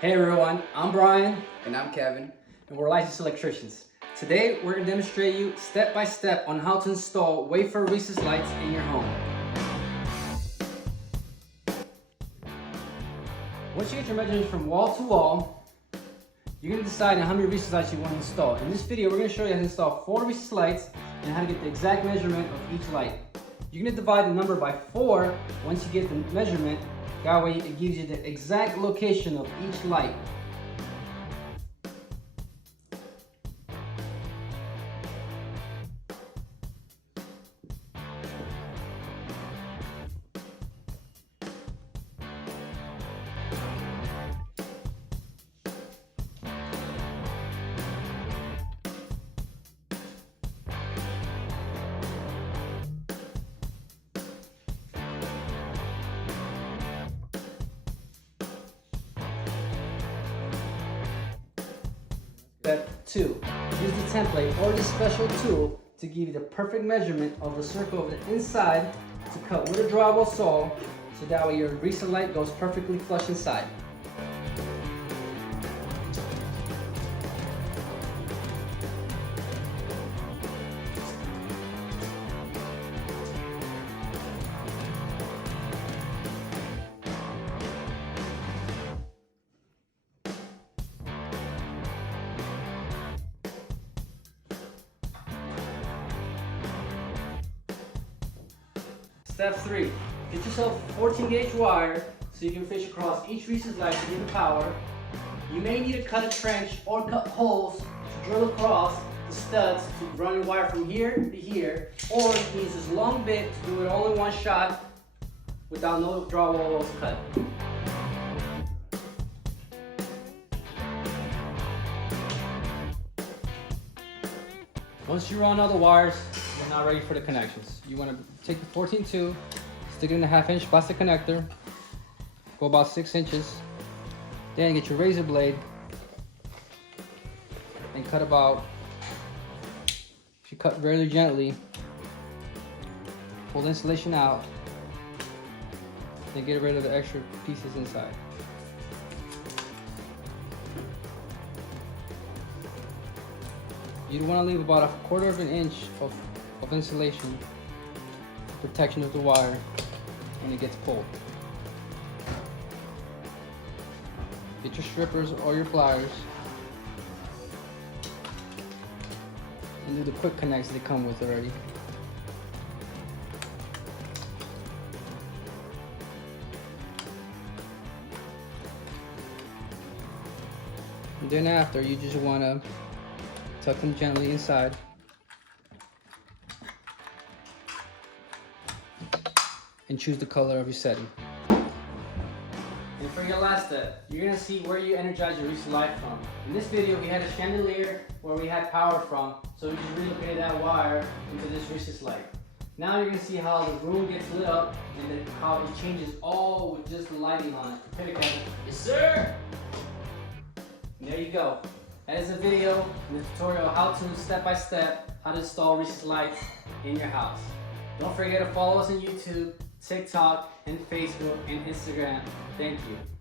Hey everyone, I'm Brian. And I'm Kevin. And we're licensed electricians. Today we're going to demonstrate you step by step on how to install wafer recessed lights in your home. Once you get your measurements from wall to wall, you're going to decide on how many recessed lights you want to install. In this video we're going to show you how to install 4 recessed lights and how to get the exact measurement of each light. You're going to divide the number by 4 once you get the measurement. That way it gives you the exact location of each light. Step 2. Use the template or the special tool to give you the perfect measurement of the circle of the inside to cut with a drawable saw, so that way your recessed light goes perfectly flush inside. Step 3. Get yourself a 14 gauge wire so you can fish across each recessed light to get the power. You may need to cut a trench or cut holes to drill across the studs to run your wire from here to here, or you can use this long bit to do it all in one shot without no drywall walls cut. Once you run all the wires, you're now ready for the connections. You want to take the 14-2, stick it in a 1/2 inch plastic connector, go about 6 inches, then get your razor blade and cut about, if you cut very gently, pull the insulation out, then get rid of the extra pieces inside. You want to leave about 1/4 inch of insulation for protection of the wire when it gets pulled. Get your strippers or your pliers and do the quick connects they come with already. And then after, you just want to tuck them gently inside. And choose the color of your setting. And for your last step, you're gonna see where you energize your recessed light from. In this video, we had a chandelier where we had power from, so we just relocated that wire into this recessed light. Now you're gonna see how the room gets lit up and then how it changes all with just the lighting on it. Prepare, Kevin. Yes, sir! And there you go. That is a video and the tutorial how to step by step how to install recessed lights in your house. Don't forget to follow us on YouTube, TikTok, and Facebook, and Instagram. Thank you.